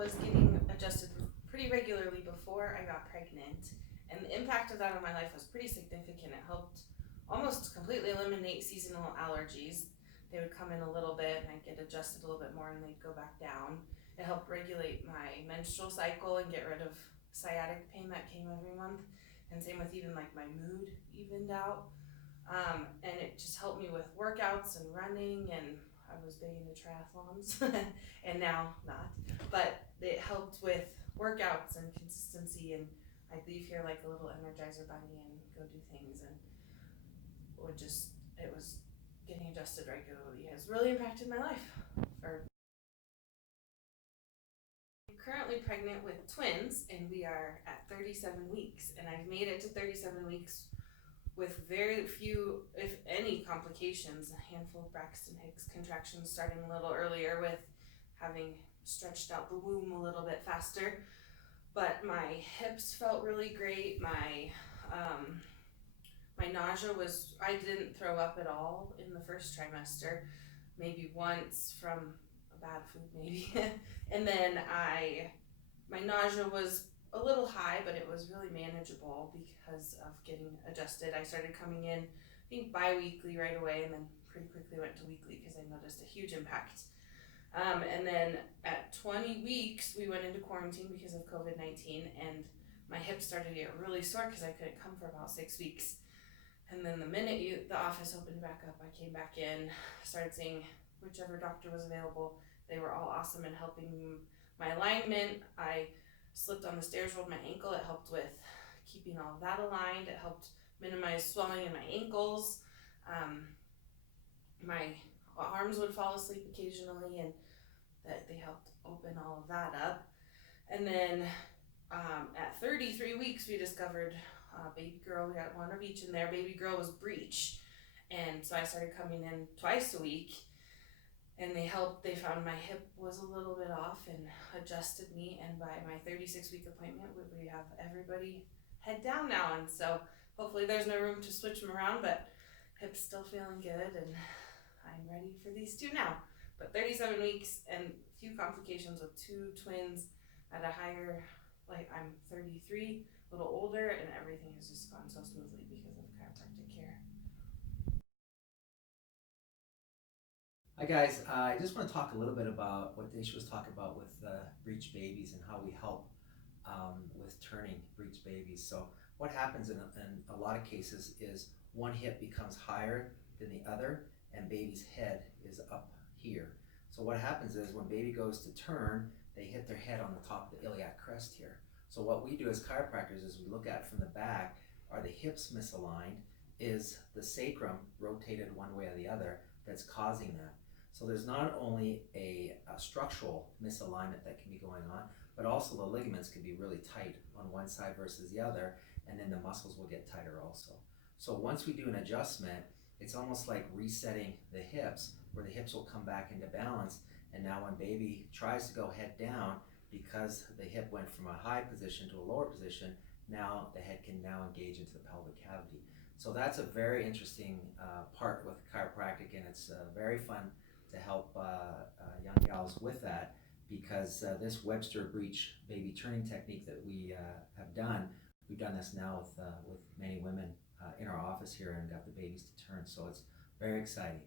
was getting adjusted pretty regularly before I got pregnant, and the impact of that on my life was pretty significant. It helped almost completely eliminate seasonal allergies. They would come in a little bit and I'd get adjusted a little bit more and they'd go back down. It helped regulate my menstrual cycle and get rid of sciatic pain that came every month. And same with even like my mood evened out. And it just helped me with workouts and running, and I was big into triathlons and now not. But it helped with workouts and consistency, and I'd leave here like a little energizer bunny and go do things, and it was getting adjusted regularly has really impacted my life. I'm currently pregnant with twins, and we are at 37 weeks, and I've made it to 37 weeks with very few, if any, complications. A handful of Braxton Hicks contractions starting a little earlier with having stretched out the womb a little bit faster. But my hips felt really great. My nausea was, I didn't throw up at all in the first trimester, maybe once from a bad food maybe. And then my nausea was a little high, but it was really manageable because of getting adjusted. I started coming in, I think bi-weekly right away, and then pretty quickly went to weekly because I noticed a huge impact. And then at 20 weeks, we went into quarantine because of COVID-19, and my hips started to get really sore because I couldn't come for about 6 weeks. And then the minute the office opened back up, I came back in, started seeing whichever doctor was available. They were all awesome in helping my alignment. I slipped on the stairs, rolled my ankle. It helped with keeping all of that aligned. It helped minimize swelling in my ankles. My arms would fall asleep occasionally, and that they helped open all of that up. And then at 33 weeks, we discovered baby girl. We got one of each in there. Baby girl was breech, and so I started coming in twice a week. And they found my hip was a little bit off and adjusted me. And by my 36-week appointment, we have everybody head down now. And so hopefully there's no room to switch them around, but hip's still feeling good, and I'm ready for these two now. But 37 weeks and few complications with two twins at a higher, like I'm 33, a little older, and everything has just gone so smoothly because of chiropractic care. Hi guys, I just want to talk a little bit about what Daisha was talking about with breech babies and how we help with turning breech babies. So what happens in a lot of cases is one hip becomes higher than the other and baby's head is up here. So what happens is when baby goes to turn, they hit their head on the top of the iliac crest here. So what we do as chiropractors is we look at it from the back. Are the hips misaligned? Is the sacrum rotated one way or the other that's causing that? So there's not only a structural misalignment that can be going on, but also the ligaments can be really tight on one side versus the other, and then the muscles will get tighter also. So once we do an adjustment, it's almost like resetting the hips, where the hips will come back into balance, and now when baby tries to go head down, because the hip went from a high position to a lower position, now the head can now engage into the pelvic cavity. So that's a very interesting part with chiropractic, and it's very fun to help young gals with that, because this Webster breech baby turning technique that we have done, we've done this now with many women in our office here and got the babies to turn. So it's very exciting.